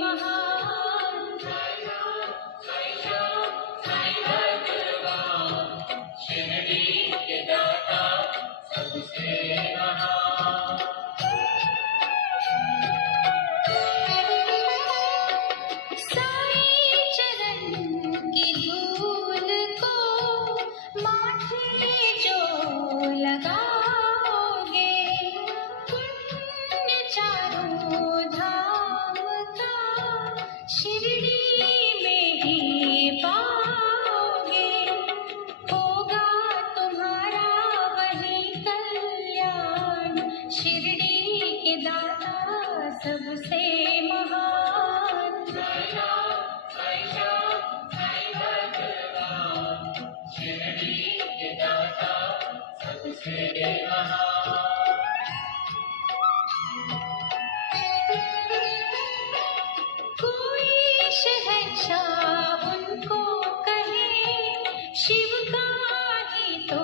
महान। शिरडी के दाता सबसे महान। साईं चरण की धूल को माथे जो लगाओगे, पुण्य चारों धाम का शिरडी में ही पाओगे। होगा तुम्हारा वही कल्याण, शिरडी के दाता सबसे महान। शिरडी के दाता सबसे महान। कोई शहंशाह उनको कहे, शिव का ही तो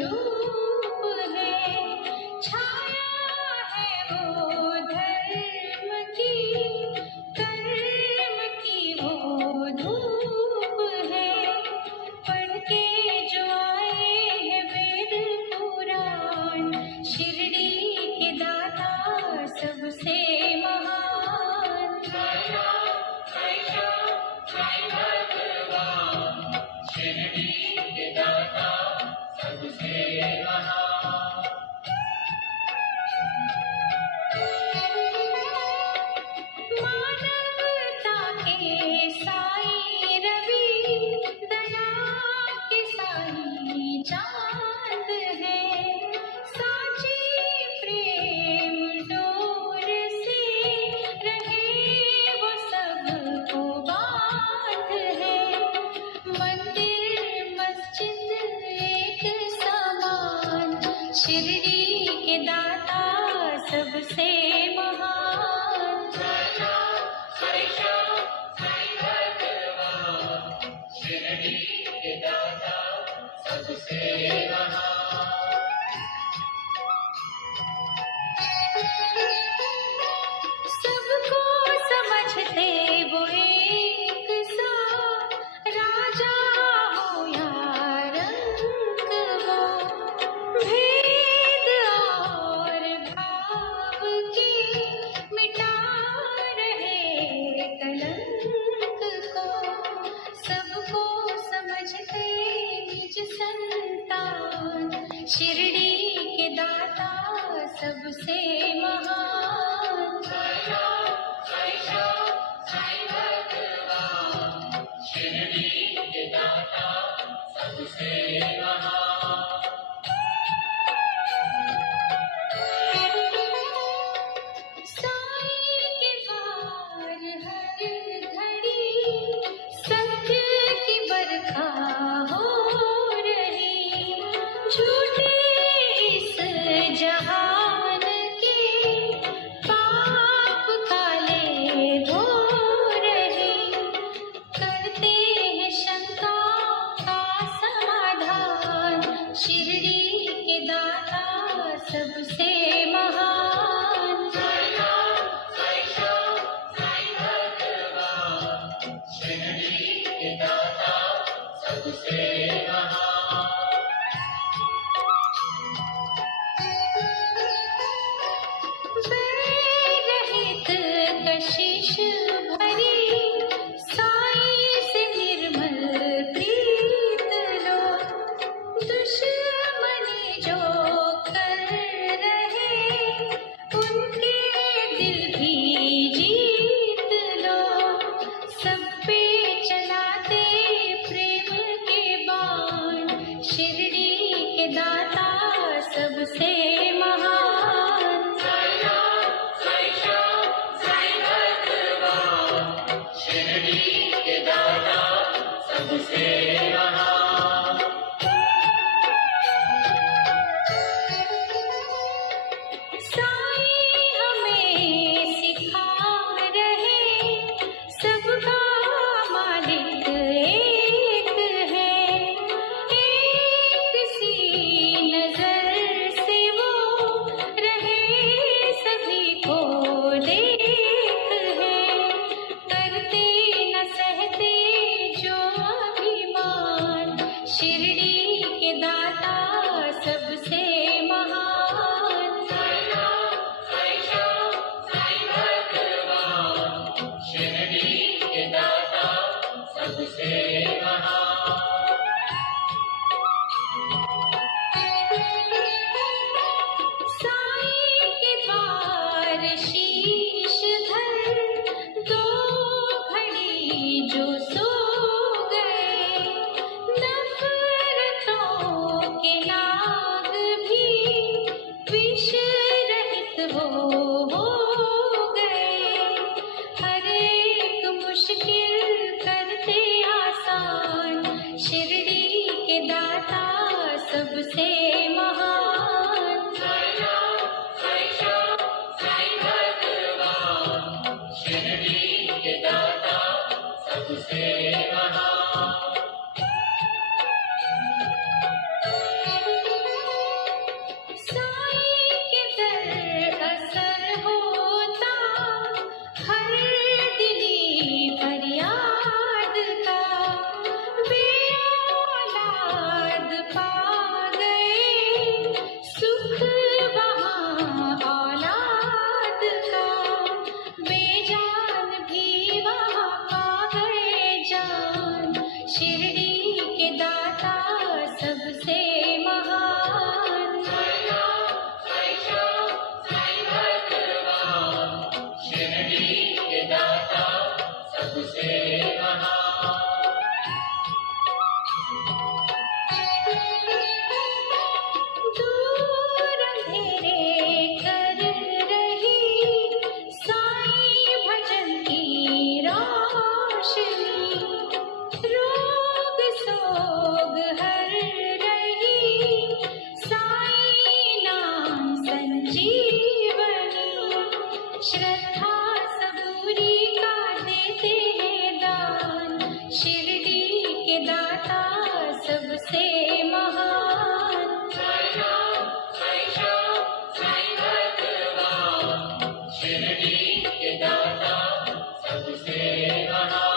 रूप है। छाया है वो धर्म की, कर्म की वो धूप है। पढ़ के जो आए हैं वेद पुराण, शिरडी के दाता सबसे महान। शिरडी के दाता सबसे महान। मानवता के साईं रवि, दया के साईं चांद है। साची प्रेम डोर से रहे वो सबको बांध है। मंदिर मस्जिद एक समान, शिरडी के दाता सबसे महान। शिरडी के दाता सबसे महान। सबको समझते वो एक सा, राजा हो या रंग वो। भेद और भाव की मिटा रहे कलंक को। सबको समझते निज संतान, शिरडी के दाता सबसे महान। शिरडी के दाता सबसे महान। साईं के द्वार हर घड़ी सत्य की बरखा हो रही। झूठे इस जहान के पाप काले धो रहे। करते हैं शंका का समाधान, शिरडी के दाता सबसे महान। शिरडी के दाता सबसे महान। रहित कशिश भरी साईं से निर्मल प्रीत लो। दुश्मनी जो कर रहे उनके दिल भी जीत लो। सब पे चलाते प्रेम के बाण, शिरडी के दाता सबसे महान। शिरडी के दाता सबसे महान। साईं हमें सिखा रहे, सबका मालिक एक है। एक सी नजर से वो रहे सभी को देख है। के दाता सबसे महान। साईं के दर असर होता हर दिली फरियाद का, बेऔलाद पा गए सुख वहाँ औलाद का, बेजान भी वहाँ पा गए जान। शिरडी के दाता सबसे महान। साईं भगवान शिरडी के दाता सबसे महान। दूर अंधेरे कर रही साईं भजन की रोशनी, रोग सोग हर रही साईं नाम संजीवनी। श्रद्धा सबूरी का देते हैं दान, शिरडी के दाता सबसे महान। साईं भगवान शिरडी के दाता सबसे महान।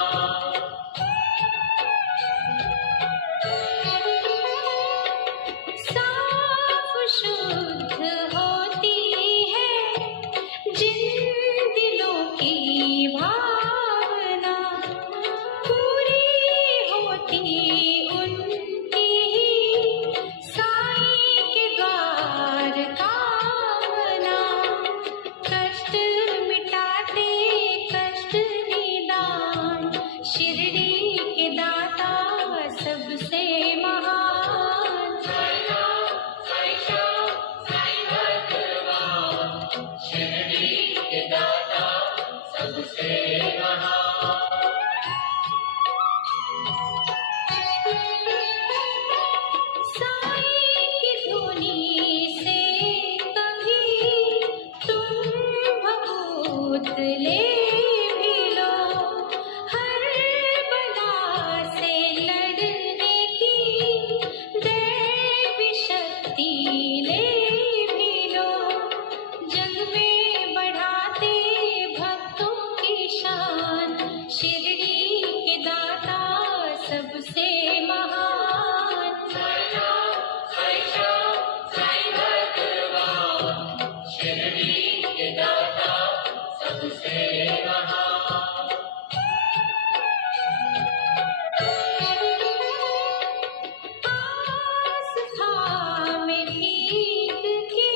साफ शुद्ध होती है जिन दिलों की भावना, पूरी होती उनकी ही साईं के द्वार कामना। कष्ट मिटाते कष्ट निदान, शिरडी के दाता सबसे महान। साईं भगवान शिरडी के दाता सबसे महान। साईं की धुनी से कभी तुम भभूत ले भी लो, हर बला से लड़ने की दैवी शक्ति ले भी लो। जग में बढ़ाते भक्तों की शान, शिरडी के दाता सबसे महान। साईं भगवान शिरडी के दाता सबसे महान। आस्था में भीग के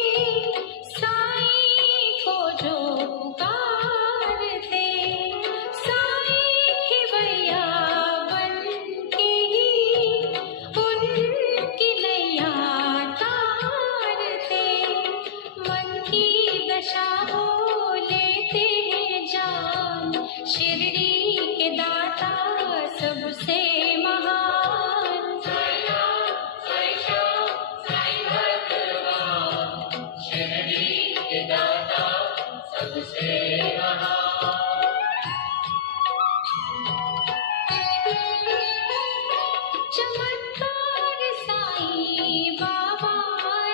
साईं को जो पुकारते, साईं खिवैया बन के ही उनकी नैया तारते। मन की दशा हो लेते हैं जान, शिरडी के दाता सबसे महान। साईं भगवान शिरडी के दाता सबसे महान। चमत्कार साईं बाबा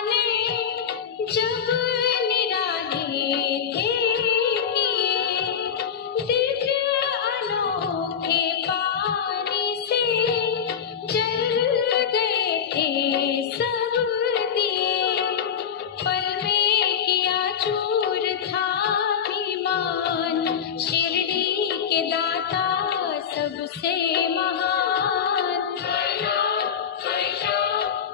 ने जब निराले थे किए, दिव्य अनोखे पानी से जल गए थे सब दिए। पल में किया चूर था अभिमान, शिरडी के दाता सबसे महान।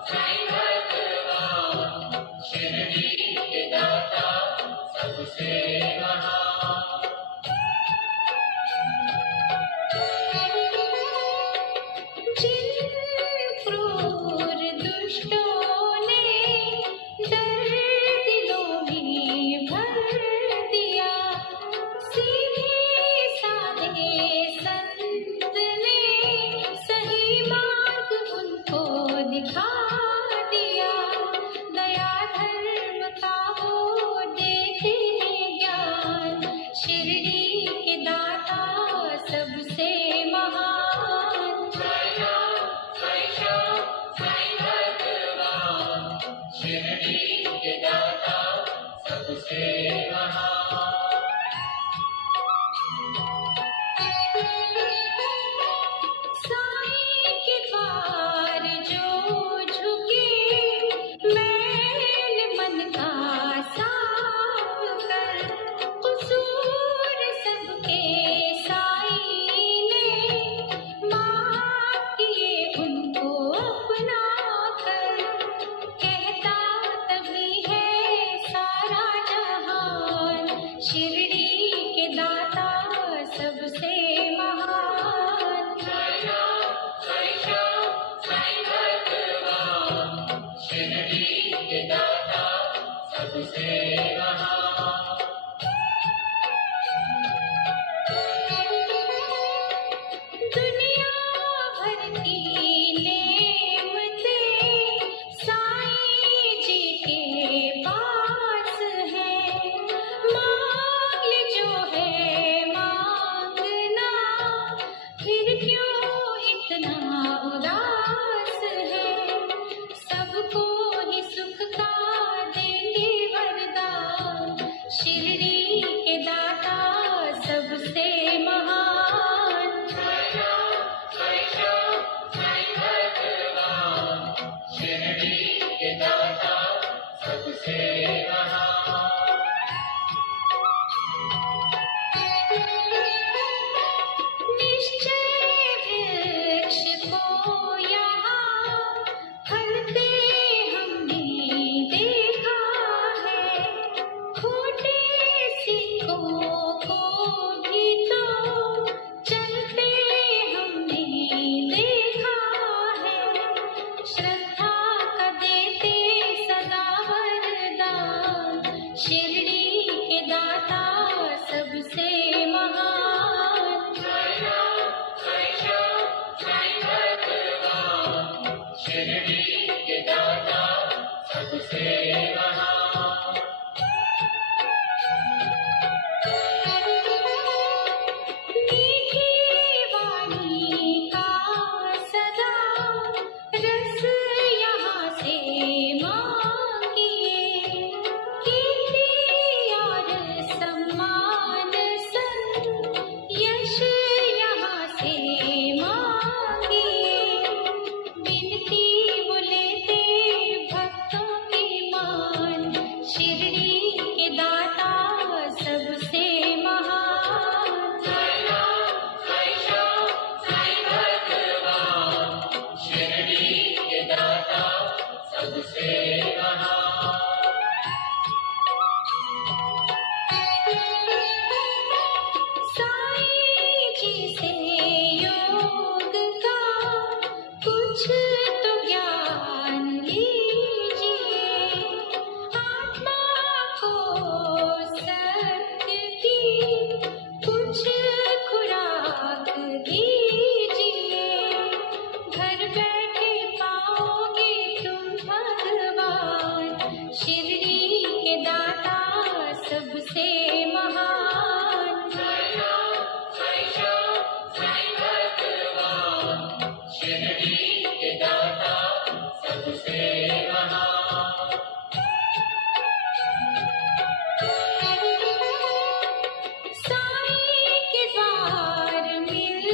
साईं भगवान शिरडी के दाता सबसे महान। जिन क्रूर दुष्टों ने डर दिलों में भर दिया, सीधे साधे संत ने शिरडी के दाता सबसे महान। मीठी वाणी का सदा रस यहाँ से मांगिए, कीर्ति और सम्मान संग यश यहाँ से मांगिए। बिनती वो लेते भक्तों की मान, शिरडी के दाता सबसे महान। साईं राम, साईं श्याम, साईं भगवान, शिरडी के दाता सबसे महान। साईं जी से योग का कुछ तो ज्ञान लीजिए, आत्मा को सत्य की कुछ खुराक दीजिए। घर बैठे पाओगे तुम भगवान, शिरडी के दाता सबसे महान। साईं राम, साईं श्याम, साईं भगवान, शिरडी के दाता सबसे महान। साईं के द्वार मिल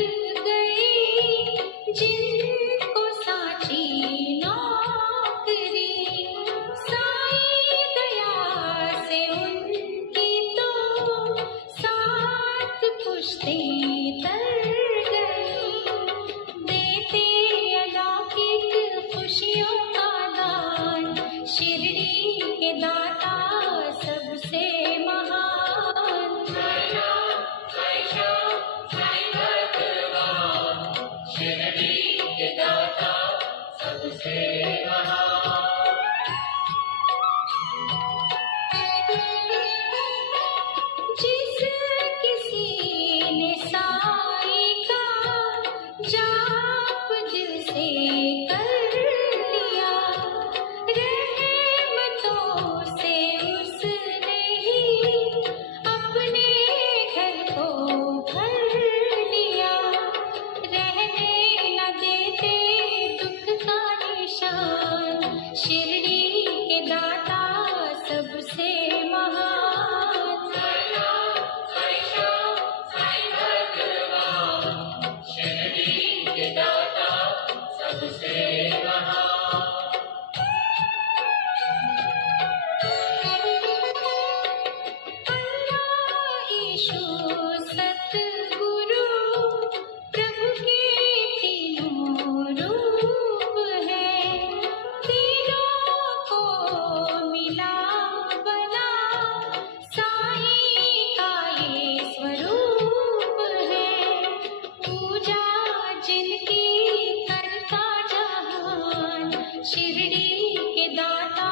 गई जिनको साची नौकरी, साईं दया से उनकी तो सात पुश्तें तर गई। देते अलौकिक खुशियों का दान, शिरडी के दाता सबसे महान। साईं राम, साईं श्याम, साईं भगवान, शिरडी के दाता सबसे महान। जिस किसी ने साईं का जाप दिल से कर लिया, रहमतों से उसने ही अपने घर को भर लिया। रहने न देते दुख का निशान, शिरडी के दाता सबसे महान। साईं राम, साईं श्याम, साईं भगवान, शिरडी के दाता सबसे महान। अल्लाह ईशु सतगुरु प्रभु के तीनों रूप है, तीनों को मिला बना साईं का ये स्वरूप है। पूजा जिनकी करता जहान, शिरडी के दाता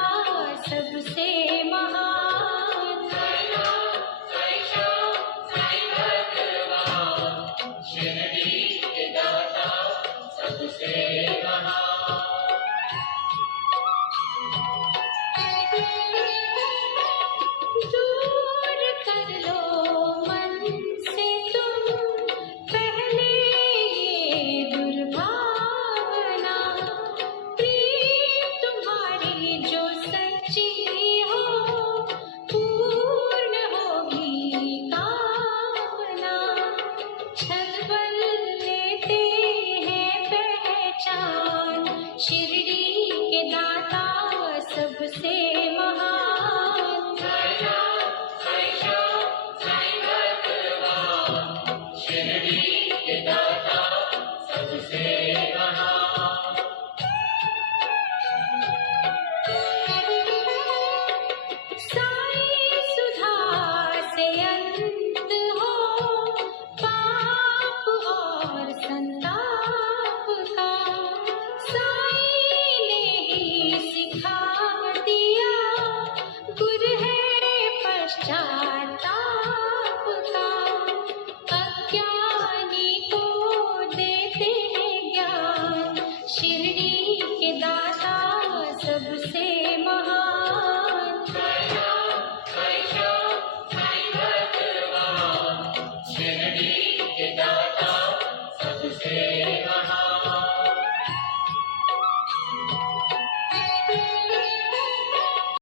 सबसे महान। साईं राम, साईं श्याम, साईं भगवान, शिरडी के दाता सबसे महान। दूर कर लो मन से तुम पहले ये दुर्भावना, प्रेम तुम्हारी जो सच्ची हो पूर्ण होगी कामना। छलबल लेते हैं पहचान, शिरडी के दाता सबसे महान। साईं राम, साईं श्याम, साईं भगवान, शिरडी के दाता